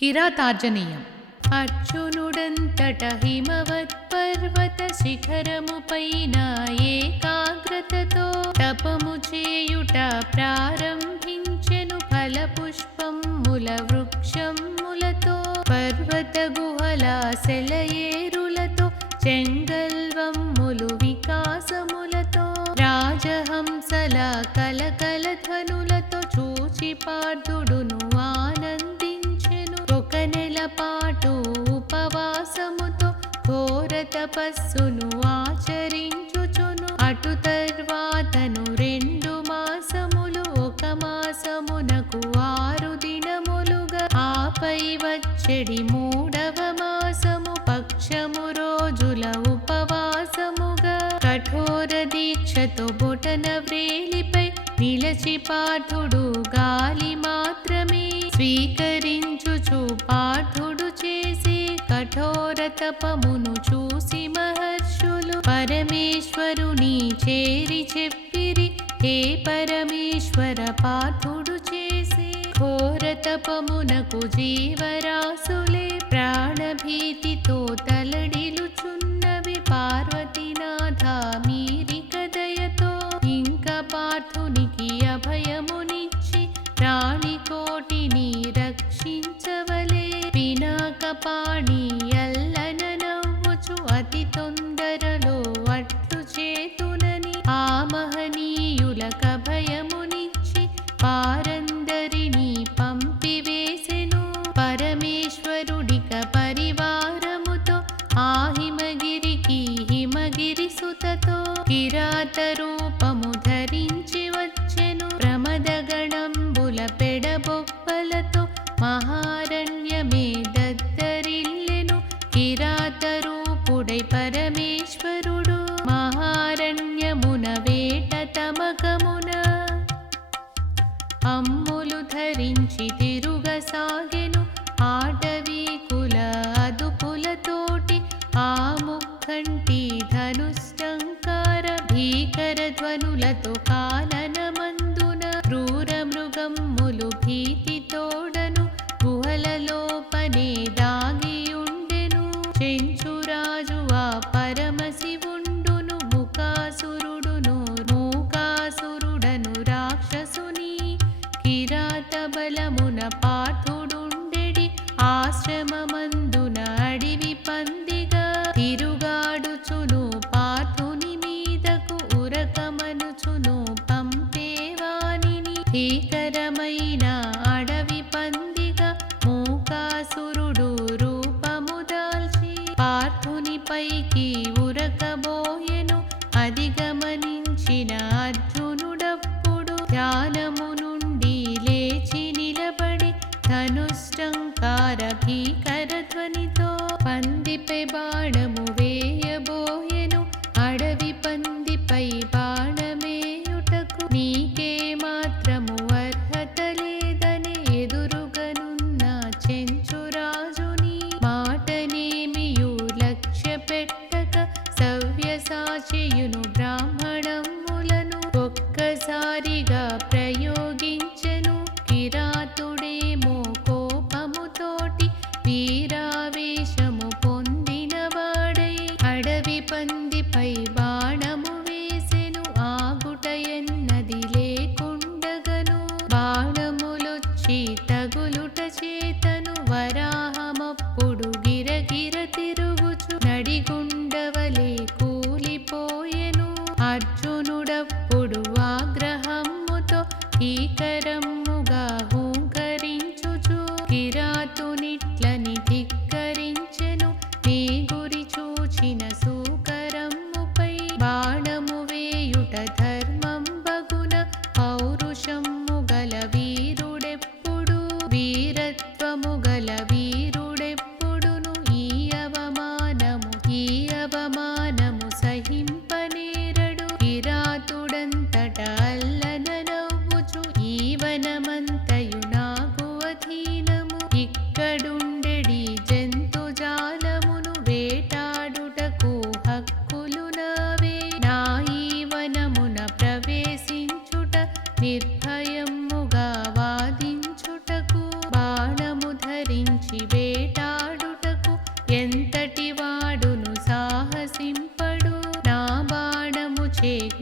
కిరాతార్జనీయం. అర్జునుడంతట హిమవత్పర్వత శిఖరముపైన ఏకాగ్రతతో తపము చేయుట ప్రారంభించెను. ఫలపుష్పముల వృక్షములతో పర్వత గుహల సెలయేరులతో చెంగల్వమ్ములు వికాసములతో రాజహంసల కలకలధ్వనులతో చూచి పార్థుడును ఆనందించెను. ఒక నెల పాటు ఉపవాసముతో ఘోర తపస్సును ఆచరించుచును. అటు తర్వాతను 2 మాసములు, 1 మాసమునకు 6 దినములుగా, ఆపై వచ్చెడి 3వ మాసము పక్షము రోజుల ఉపవాసముగా కఠోర దీక్షతో బొటన వ్రేలిపై నిలచి పార్థుడు గాలి మాత్రమే స్వీకరించుచు పార్థుడు చేసే కఠోర తపమును చూసి మహర్షులు పరమేశ్వరుని చేరి చెప్పిరి. హే పరమేశ్వర, పార్థుడు చేసే ఘోర తపమునకు జీవరాశులే ప్రాణభీతితో తలడిలుచున్నవి. పార్వతీనాథ, మీరిక దయతో ఇంక పార్థునికి అభయమునిచ్చి ప్రాణికోటిని రక్షించవలే. పినాకపాణి అల్లన నవ్వుచు అతి తొందరలో అట్లు చేతునని ఆ మహనీయులక భయమునిచ్చి వారందరినీ పంపివేసెను. పరమేశ్వరుడిక పరివారముతో ఆ హిమగిరికి హిమగిరి సుతతో కిరాత రూపము ధరించి వచ్చెను. ప్రమదగణంబుల పెడబొప్పలతో మహారణ్యమే దద్దరిల్లెను. కిరాత రూపుడై పరమేశ్వరుడు మహారణ్యమున వేట తమకమున అమ్ములు ధరించి తిరుగసాగెను. ఆటవీకుల అదుపులతోటి ఆ ముక్కంటి ధనుష్టంకార భీకర ధ్వనులతో కాననమందున క్రూర మృగమ్ములు భీతితోడను గుహలలోపనే దాగియుండెను. చెంచురాజు ఆ పరమశివుండును ముకాసురుడును మూకాసురుడను రాక్షసుని కిరాత బలమున పార్థుడుండెడి. ఆశ్రమమందున అడివి పందిగా తిరుగాడుచును పార్థుని మీదకు ఉరకమనుచును పంపేవానిని. భీకరమైన అడవి పందిగా మూకాసురుడు రూపము దాల్చి పార్థుని పైకి ఉరకబోయెను. అది గమనించిన అర్జునుడప్పుడు ధ్యానము నుండి లేచి నిలబడి ధనుష్టంకార భీకర ధ్వనితో పందిపై బాణము వేయబోయెను. అడవి పందిపై బాణమేయుటకు నీకే మాత్రము అర్హత లేదని ఎదురుగనున్న చెంచురాజుని మాటనేమియు లక్ష్య పెట్టక సవ్యసాచియును బ్రాహ్మణములను ఒక్కసారిగా ప్రయోగించెను. కిరాతుడేమో కోపముతోటి వీరావేశము పొందినవాడై అడవి ధరించి వేటాడుటకు ఎంతటి వాడును సాహసింపడు.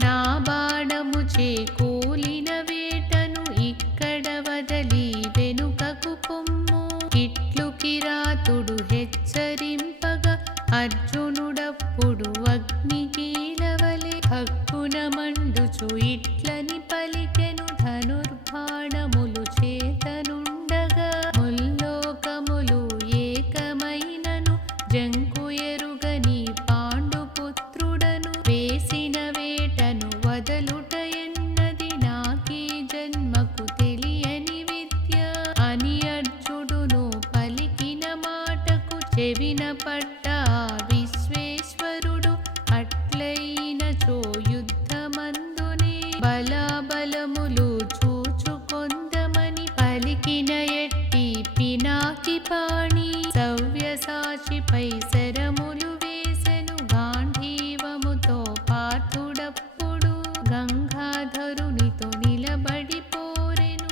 నా బాణముచే కూలిన వేటను ఇక్కడ వదలి వెనుకకు పొమ్ము. ఇట్లు కిరాతుడు హెచ్చరింపగా అర్జునుడప్పుడు అగ్నికీలవలె హక్కున మండుచు ఇట్లని పలికెను. ధనుర్బాణములు చేతనుండగా ముల్లోకములు ఏకమైనను జంకు ఎరుగని పాండుపుత్రుడను వేసిన వేటను వదలుట ఎన్నది నాకీ జన్మకు తెలియని విద్య అని అర్జునుడు పలికిన మాటకు చెవిన పడ్డ విశ్వేశ్వరుడు అట్లయినచో యుద్ధమందునే బలాబలములు చూచుకొందమని పలికిన ఎట్టి పినాకి పాణి సవ్యసాచిపై శరములు వేసెను. గాంధీవముతో పార్థుడప్పుడు గంగాధరునితో నిలబడిపోరెను.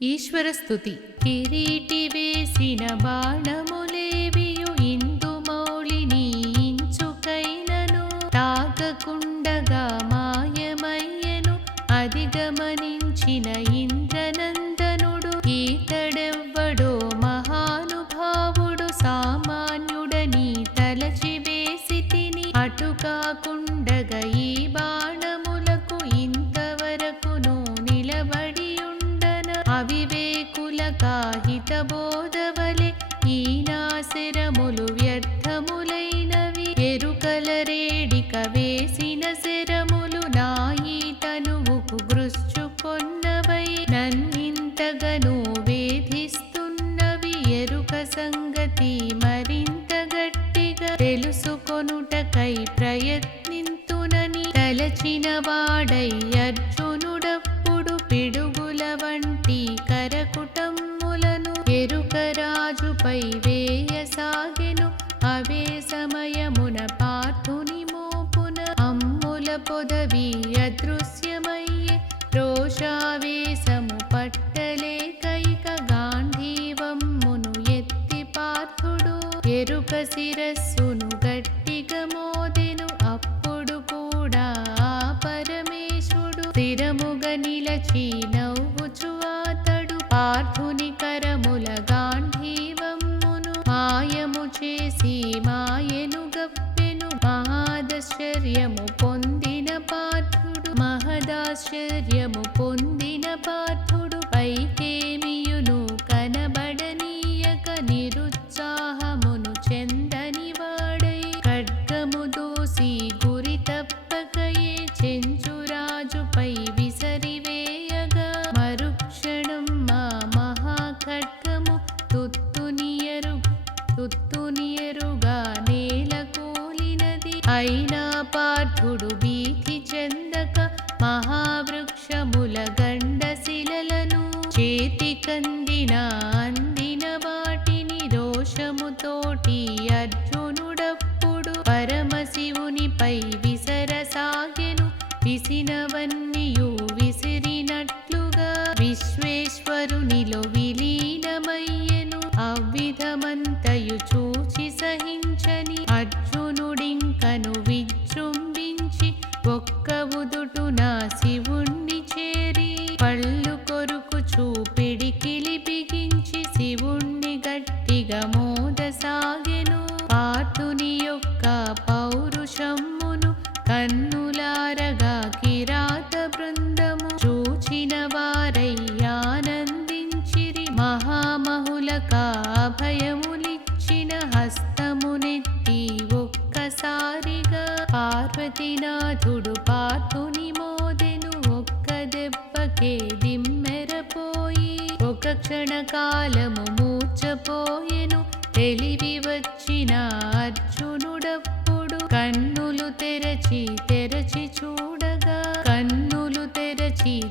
ఈశ్వర స్తుతి. కిరీటి వేసిన బాణములేవియు ఇందుమౌళిని ఇంచుకైనను తాకకుండగా మాయమయ్యెను. అది గమనించిన ఇంద్రనందనుడు ఈతడెవ్వడో మహానుభావుడు సామాన్యుడని తలచి వేసి తిని అటు కాకుండగా ఈ బాణములకు ఇంతవరకును నిలబడి ఉండన అవివేకుల కాహితబోధవలె ఈ నాశరములు వ్యర్థములైనవి. ఎరుకల రేడిక వేసిన శరములు నాయి తనువుకు గృశ్చుకొన్నవై నన్నింతగను వేధిస్తున్నవి. ఎరుక సంగతి మరింత గట్టిగా తెలుసుకొనుటకై ప్రయత్నింతునని తలచిన వాడై అర్జునుడప్పుడు పిడుగుల వంటి కరకుటమ్ములను ఎరుకరాజుపై వేయసాగెను. అవే సమయమున పార్థుని మోపున అమ్ముల పొదవి అదృశ్యమయ్యే. రోషావేశము పట్టలేకైక గాంధీవమ్మును ఎత్తి పార్థుడు ఎరుక శిరస్సును గట్టిగా మోదెను. అప్పుడు కూడా ఆ పరమేశుడు స్థిరముగా నిలచి నవ్వుచు అతడు పార్థుని కరముల గాంధీవమ్మును మాయము చేసి మాయను గప్పెను. మహాదాశ్చర్యము పొందిన పార్థుడు పైకేమియును కనబడనీయక నిరుత్సాహమును చెందని వాడై ఖడ్గము దూసి గురి తప్పకయే చెంచురాజుపై విసరివేయగా మరుక్షణం మా మహాఖడ్గము తుత్తునియరుగా నేల కూలినది. అయినా పార్థుడు భీతి చెందక మహావృక్షముల గండశిలలను చేతికందిన అందిన వాటిని రోషముతోటి అర్జునుడప్పుడు పరమశివునిపై విసరసాగెను. విసినవన్నీయు విసిరినట్లుగా విశ్వేశ్వరునిలో విలీనమయ్యెను. అవ్విధమంతయు చూచి సహించని అర్జునుడింకను విజృంభించి ఒక్క ఉదుటున శివుణ్ణి చేరి పళ్ళు కొరుకుచూ పిడికిలి బిగించి శివుణ్ణి గట్టిగా మోదసాగెను. పార్థుని యొక్క పౌరుషమ్మును కన్నులారగా కిరాత బృందము చూచిన వారై ఆనందించిరి. మహామహులకా అభయములిచ్చిన హస్తమునెత్తి ఒక్కసారిగా పార్వతీనాథుడు పార్థుని మోదెను. ఒక్క దెబ్బకే దిమ్మెరపోయి ఒక క్షణకాలము మూర్ఛపోయెను. తెలివి వచ్చిన అర్జునుడప్పుడు కన్నులు తెరచి చూడగా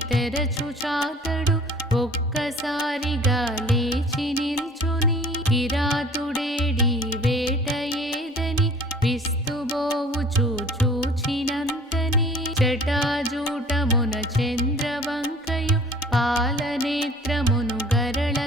తెరచు చాతడు ఒక్కసారిగా లేచి నిల్చుని కిరాతుడేడి వేట ఏదని విస్తుబోవుచు చూచినంతనే జటాజూటమున చంద్రవంకయు పాలనేత్రమును గరళ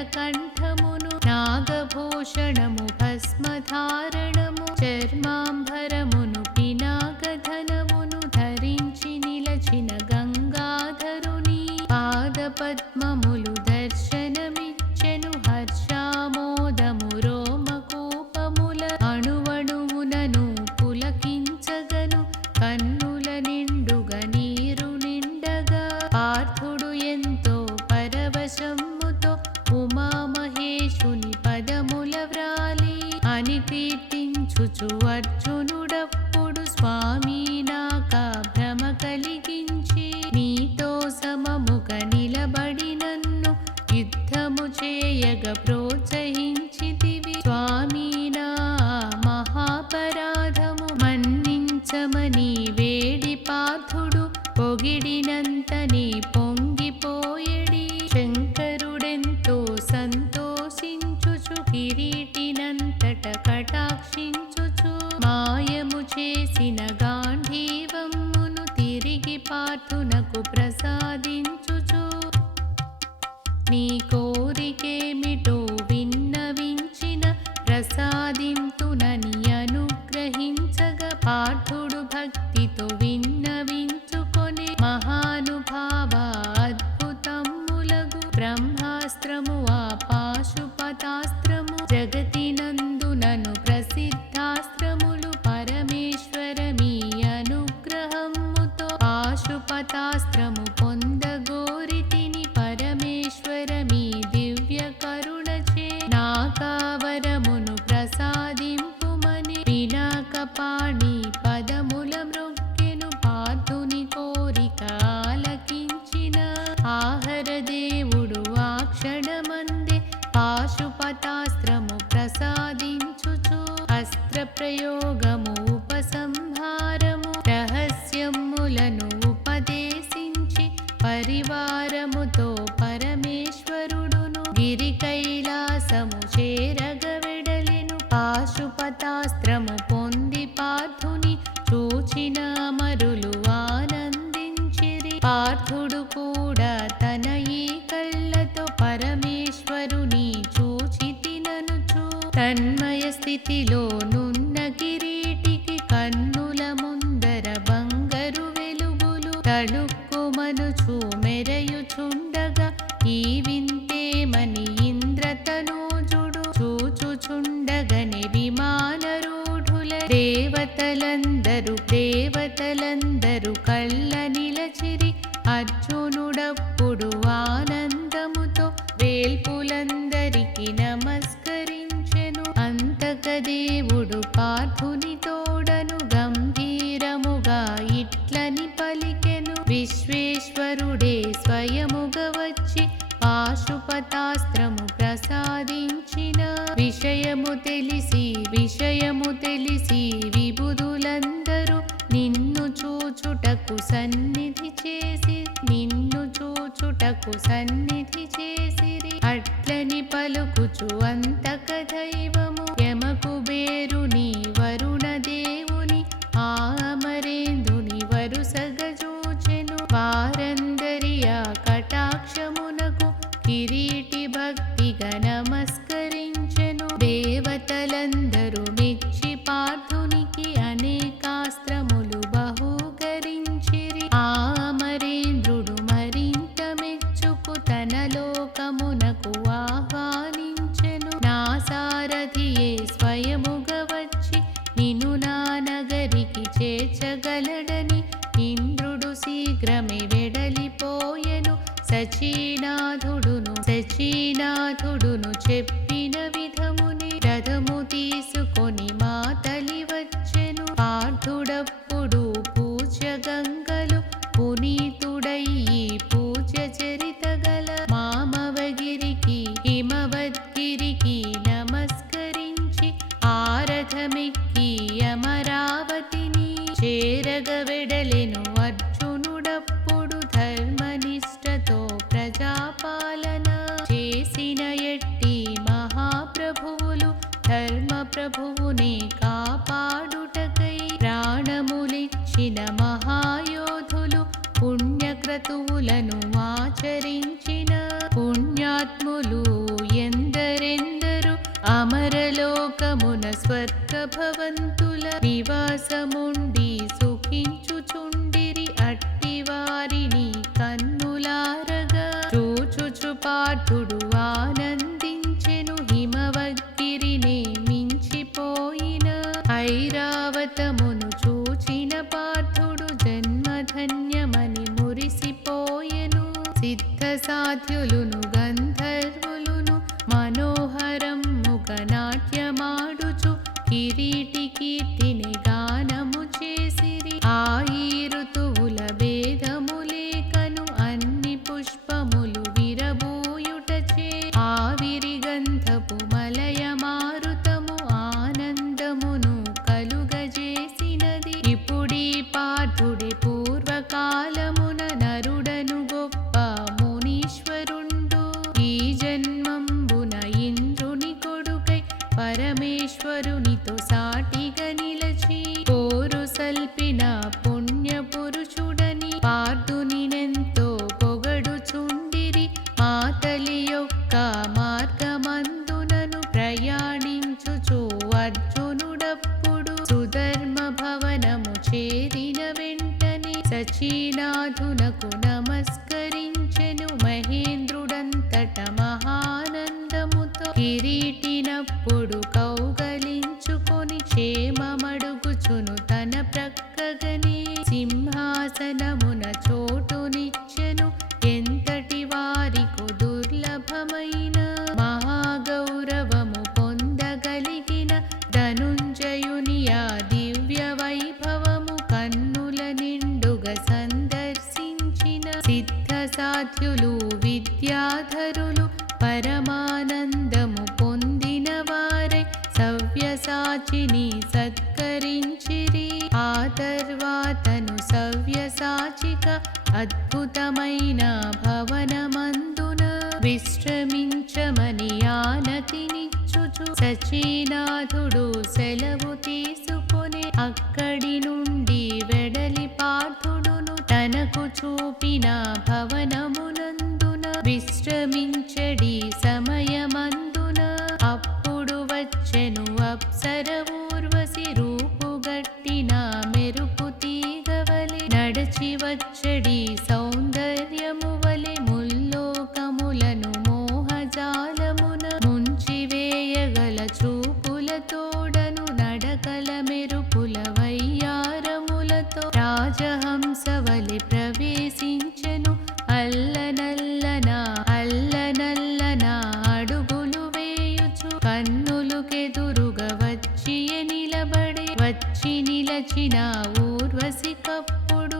చించుచు అర్జునుడప్పుడు స్వామి నాకా భ్రమ కలిగించి నీతో సమముగ నిలబడి నన్ను యుద్ధము చేయగ ప్రోత్సహించితివి స్వామి నా మహాపరాధము మన్నించమని వేడి పార్థుడు పొగిడినంతని పొంగిపోయడి శంకరుడెంతో సంతోషించుచు కిరీటినంతట కటాక్షించుచు మాయము చేసిన గాంధీవమ్మును తిరిగి పార్థునకు ప్రసాదించుచు నీ కోరికేమిటో విన్నవించిన ప్రసాదింతునని అనుగ్రహించగా పార్థుడు భక్తితో విన్నవించుకొని మహానుభావ అద్భుతములగు బ్రహ్మాస్త్రము ఆ పాశుపతాస్త్రము జగతినందునను ప్రసిద్ధాస్త్రములు పరమేశ్వర మీ అనుగ్రహముతో పాశుపతాస్త్రము పొందగోరితిని పరమేశ్వర మీ దివ్య కరుణచే నాకావరమును ప్రసాదింపుమని పినాకపాణి పదముల మ్రొక్కెను పార్థుని కోరిక ఆలకించిన ఆహరదేవుడు ఆ క్షణమందే పాశుపతాస్త్రము ప్రసాదించుచు అస్త్ర ప్రయోగము ఉపసంహారము రహస్యములను ఉపదేశించి పరివారముతో పరమేశ్వరుడును గిరి కైలాసము చేరగ వెడలెను పాశుపతాస్త్రము పొంది పార్థుని చూచిన అమరులు ఆనందించిరి పార్థుడు కూడా తన ఈ కళ్ళతో పరమేశ్వరుని చూచితిననుచు తన్మయ స్థితిలో నున్న కిరీటికి కన్నుల ముందర బంగారు వెలుగులు తళుక్కుమనుచు మెరయుచుండగా ఈ వింతేమని ఇంద్రతనూజుడు చూచుచుండగని విమానరూఢుల దేవతలందరూ కళ్ళ నిలచిరి అర్జునుడప్పుడు ఆనందముతో వేల్పులందరికి నమస్కరించెను అంతకదేవుడు పార్థుని తోడను గంభీరముగా ఇట్లని పలికెను విశ్వేశ్వరుడే స్వయముగ వచ్చి పాశుపతాస్త్రము ప్రసాదించిన విషయము తెలిసి విబుధులందరూ నిన్ను చూచుటకు సన్నిధి చేసిరి అట్లని పలుకుచు అంతక దైవము యమకుబేరుని వరుణదేవుని ఆ అమరేంద్రుని వరుసగజూచెను వారందరి ఆ కటాక్షమునకు కిరీటి భక్తిగా నమస్కరించెను దేవతలందరూ మెచ్చి పార్థునికి అనేకాస్త్రములు బహూకరించిరి ఆ అమరేంద్రుడు మరింత మెచ్చుకు తన లోకమునకు ఆహ్వానించెను నా సారథియే స్వయముగ వచ్చి నిన్ను నా నగరికి చేర్చగలడని ఇంద్రుడు శీఘ్రమే వెడలిపోయెను సచీనాథుడును చెప్పిన విధముని రథము తీసుకొని మాతలి వచ్చెను పార్థుడప్పుడు పూజ గంగలు పునీతుడయ్యి పూజ చరిత గల మామవగిరికి హిమవద్గిరికి నమస్కరించి ఆరథమెక్కి అమరావతిని చేరగ వెడలెను అర్జునుడప్పుడు ధర్మనిష్టతో ప్రజాపాలన చేసిన ఎట్టి మహాప్రభువులు ధర్మప్రభువునే కాపాడుటకై ప్రాణములిచ్చిన మహాయోధులు పుణ్యక్రతువులను ఆచరించిన పుణ్యాత్ములు ఎందరెందరు అమరలోకమున స్వర్గభవంతుల నివాసముండి సుఖించుచుండిరి అట్టివారిని కన్నులారగా చూచుచు పార్థుడు ఆనందించెను హిమవద్గిరినే మించిపోయిన ఐరావతమును చూచిన పార్థుడు జన్మధన్యమని మురిసిపోయెను సిద్ధ సాధ్యులును గంధర్వులును మనోహరం ముగ నాట్యమాడుచు కిరీటి పరమేశ్వరునితో సాటిగా నిలచి పోరు సల్పిన పుణ్యపురుషుడని పార్థునినెంతో పొగడుచుండిరి. మాతలి యొక్క మార్గమందునను ప్రయాణించుచు అర్జునుడప్పుడు సుధర్మ భవనము చేరిన వెంటనే సచీనాథునకు నమస్కరించెను. మహేంద్రుడంతట మహానందముతో కిరీటినప్పుడు కౌగలించుకొని క్షేమమడుగుచును తన ప్రక్కగనే సింహాసనమున చోటునిచ్చెను. ఎంతటి వారికు దుర్లభమైన మహాగౌరవము పొందగలిగిన ధనుంజయుని ఆ దివ్య వైభవము కన్నుల నిండుగా సందర్శించిన సిద్ధ సాధ్యులు విద్యాధరులు పరమానందము పొందిన వారై సవ్యసాచిని సత్కరించిరి. ఆ తర్వాతను సవ్యసాచిక అద్భుతమైన భవనమందున విశ్రమించమని ఆనతినిచ్చుచు సచీనాథుడు సెలవు తీసుకొని అక్కడి నుండి వెడలి పార్థుడును తనకు చూపిన భవనమునందున విశ్రమించడి సమయమందున అప్పుడు వచ్చెను అప్సర ఊర్వశి రూపుగట్టిన మెరుపు తీగవలె నడచి వచ్చడి సౌందర్యము వలె ముల్లోకములను మోహజాలమున ముంచివేయగల చూపులతోడను నడకల మెరుపుల వయ్యారములతో రాజహంసవలె ప్రవేశించెను. అల్లనల్లనా అడుగులు వేయుచు కన్నులుకెదురుగా వచ్చి నిలచిన ఊర్వశికప్పుడు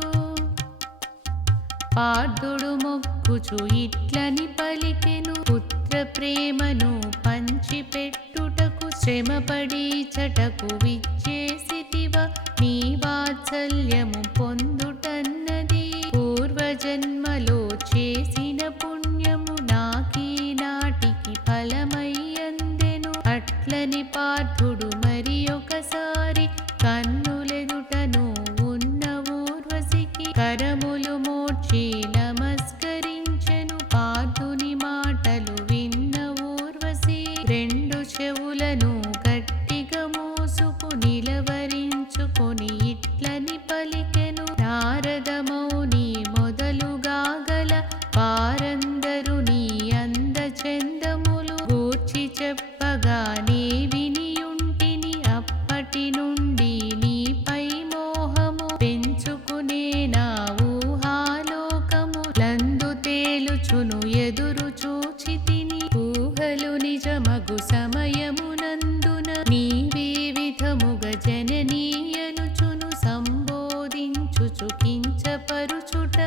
పార్థుడు మొక్కుచు ఇట్లని పలికెను. పుత్ర ప్రేమను పంచిపెట్టుటకు శ్రమపడి చటకు విచ్చేసితివ. నీ వాత్సల్యము పొందుటన్నది పూర్వజన్మలో చేసిన పుణ్యము నాకీనాటికి ఫలమయ్యందెను. అట్లని పార్థుడు మరి ఒకసారి కన్నులెదుటను ఉన్న ఊర్వశికి కరములు మోడ్చి నమస్కరించెను. పార్థుని మాటలు విన్న ఊర్వశి రెండు చెవులను గట్టిగా మూసుకు నిలవరించుకొని ఇట్లని పలికెను. నారద మౌని మొదలుగా గల వారందరూ నీ అందచందములు గూర్చి చెప్పగా నే వినియుంటిని. అప్పటి నుండి నీపై మోహము పెంచుకునే నా ఊహాలోకము లందు తేలుచును ఎదురు చూచితిని. ఊహలు నిజమగు సమయమునందున నీవే విధముగా జననీయనుచును సంబోధించుచు కించపరుచుట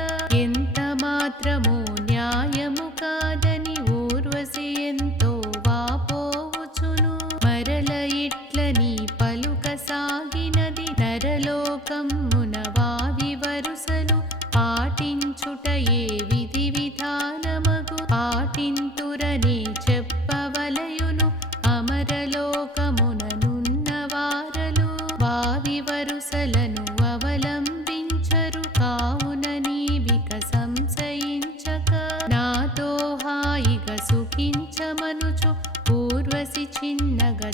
ఎంత మాత్రము న్యాయము కాదని ఊర్వశి ఎంతో వాపోవుచును. మరల ఇట్లని పలుక సాగినది. నరలోకమున వావి వరుసలు పాటించుటయే విధి విధానమగు పాటింతురని చెప్పవలయును. అమరలోకముననున్న వారలు వావి వరుసలను అవలంబించరు. కావున నీవిక సంశయించక నాతో హాయిగా సుఖించమనుచు ఊర్వశి చిన్నగా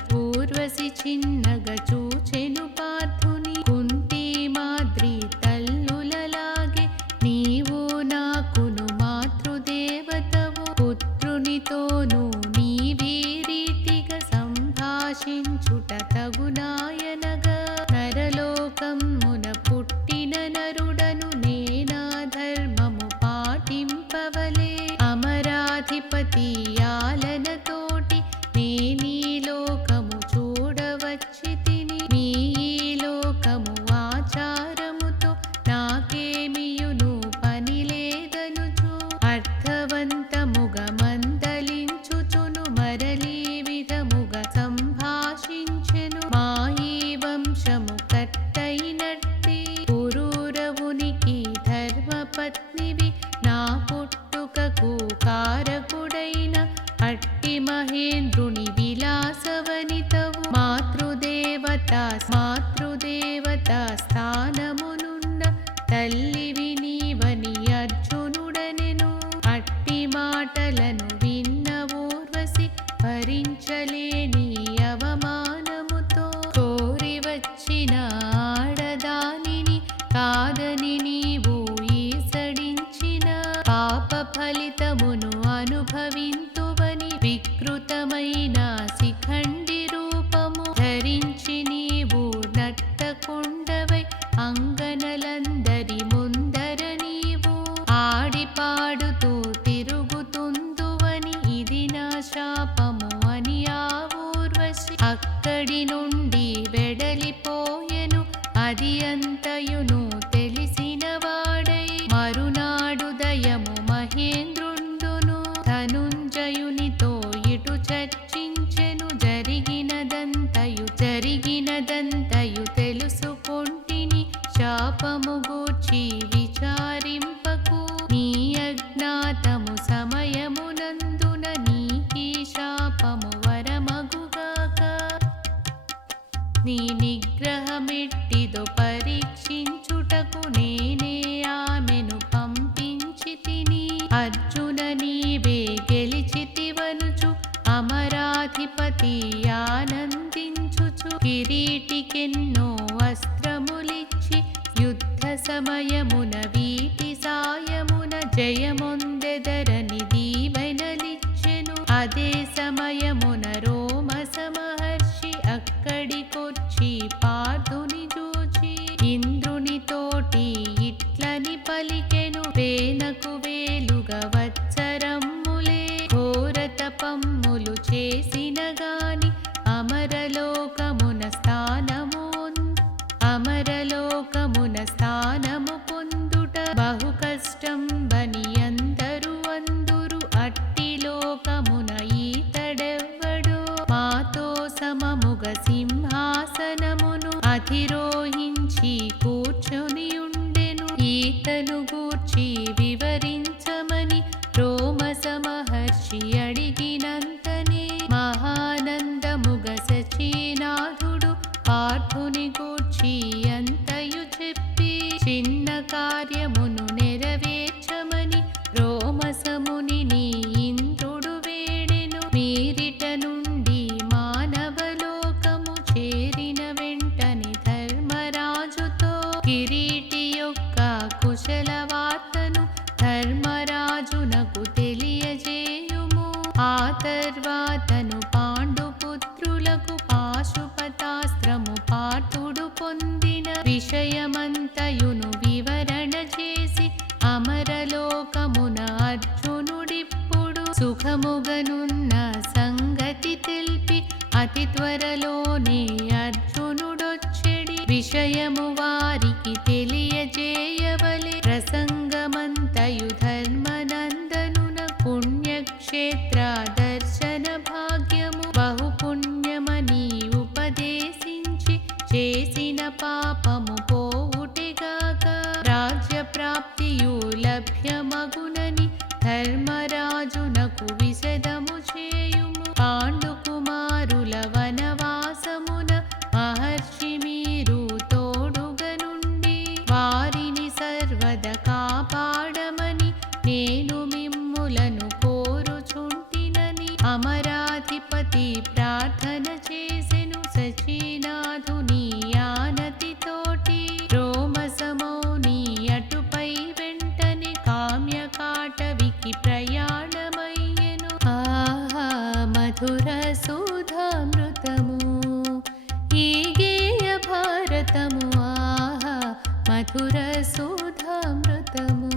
చూచెను పార్థుని. కుంతి మాద్రి తల్లులలాగే నీవు నాకును మాతృదేవతవు. పుత్రునితోనూ నీవీ రీతిగా సంభాషించుట తగునాయనగా. నరలోకమున పుట్టిన నరుడను నేనా ధర్మము పాటింపవలే. అమరాధిపతి ఆలనతోటి నేనీ లోకము చూడవచ్చితిని. నీ లోకము ఆచారముతో నాకేమియును పని లేదనుచు అర్థవంతముగా మందలించుచును మరలి విధముగా సంభాషించెను. మాయీ దేవేంద్రుని విలాసవనితవు మాతృదేవతా స్థానమునున్న తల్లివి నీవని అర్జునుడనెను. అట్టి మాటలను విన్న ఊర్వశి భరించలేని అవమానముతో కోరి వచ్చిన ఆడదానిని కాదని నీవు ఈసడించిన పాప ఫలితమును అనుభవింతువని వికృతమైన శిఖండి రూపము ధరించి నీవు నట్టకుండవై అంగనలందరి ముందర నీవు ఆడిపాడుతూ తిరుగుతుందువని ఇది నా శాపము అని ఆ ఊర్వశి అక్కడి నుండి వెడలిపోయెను. అది అంతయును తెలిసిన వాడై మరునాడు దయము మహేంద్రుండును ధనుంజయునితో ఇటు చర్చించెను. జరిగినదంతయు తెలుసుకొంటిని, శాపము గూర్చి విచారింపకు. నీ అజ్ఞాతము సమయమునందున నీకీ శాపము వరమగుగాక. నీ నిగ్రహమెట్టిదో పరీక్షించుటకు నేనే ఆమెను పంపించితిని. అర్జున నీవే గెలిచితివనుచు అమరాధిపతి ఆనందించుచు కిరీటికెన్నో అస్త్రములిచ్చి యుద్ధ సమయమున వీటి సాయమున జయమొందెదరని దీవెనలిచ్చెను. అదే సమయమున రోమస మహర్షి అక్కడికొచ్చి పార్థుని చూచి ఇంద్రునితోటి ఇట్లని పలికెను. వేనకు వేలుగా వత్సరమ్ములే ఘోర తపమ్ములు చేసిన గాని అమరలోకమున స్థానము పొందుట బహు కష్టం బని అందరు అందురు. అట్టి లోకమున ఈతడెవ్వడో మాతో సమముగ సింహాసనమును అధిరోహించి కూర్చొని ఉండెను. ఈతను గూర్చి వివరించమని రోమస మహర్షి అడిగినంతనే మహానందముగ సచీనాథుడు పార్థుని గూర్చి అంతయు చెప్పి చిన్న కార్యమును నెరవేర్చమని రోమసమునిని ఇంద్రుడు వేడెను. మీరిట నుండి మానవలోకము చేరిన వెంటనే ధర్మరాజుతో కిరీటి యొక్క కుశల వార్తను ధర్మరాజునకు తెలియజేయుము. ఆ తర్వాతను పాండుపుత్రులకు పాశుపతాస్త్రము పార్థుడు పొందిన విషయమంతయును వివరణ చేసి అమరలోకమున అర్జునుడిప్పుడు సుఖముగనున్న సంగతి తెల్పి అతి త్వరలోనే అర్జునుడొచ్చెడి విషయము వారికి తెలియజేయవలె. ప్రసంగమంతయు ధర్మనందనున పుణ్యక్షేత్ర దర్శన భాగ్యము బహు పుణ్యమని ఉపదేశించి చేసిన పాపము పోవుటెగాక రాజ్య ప్రాప్తియు లభ్యమగునని ధర్మరాజునకు విశదము చేయుము. పాండుకుమారుల వనవాసమున మహర్షి మీరు తోడుగనుండి వారిని సర్వద కాపాడమని నేను మిమ్ములను కోరుచుంటినని అమరాధిపతి ప్రార్థన చేసెను. సచీనాథుని ఆనతితోటి రోమసమౌని అటుపై వెంటనే కామ్యకాటవికి ప్రయాణమయ్యెను. ఆహా మధుర సుధామృతము ఈ గేయ భారతము. ఆహా మధుర సుధామృతము.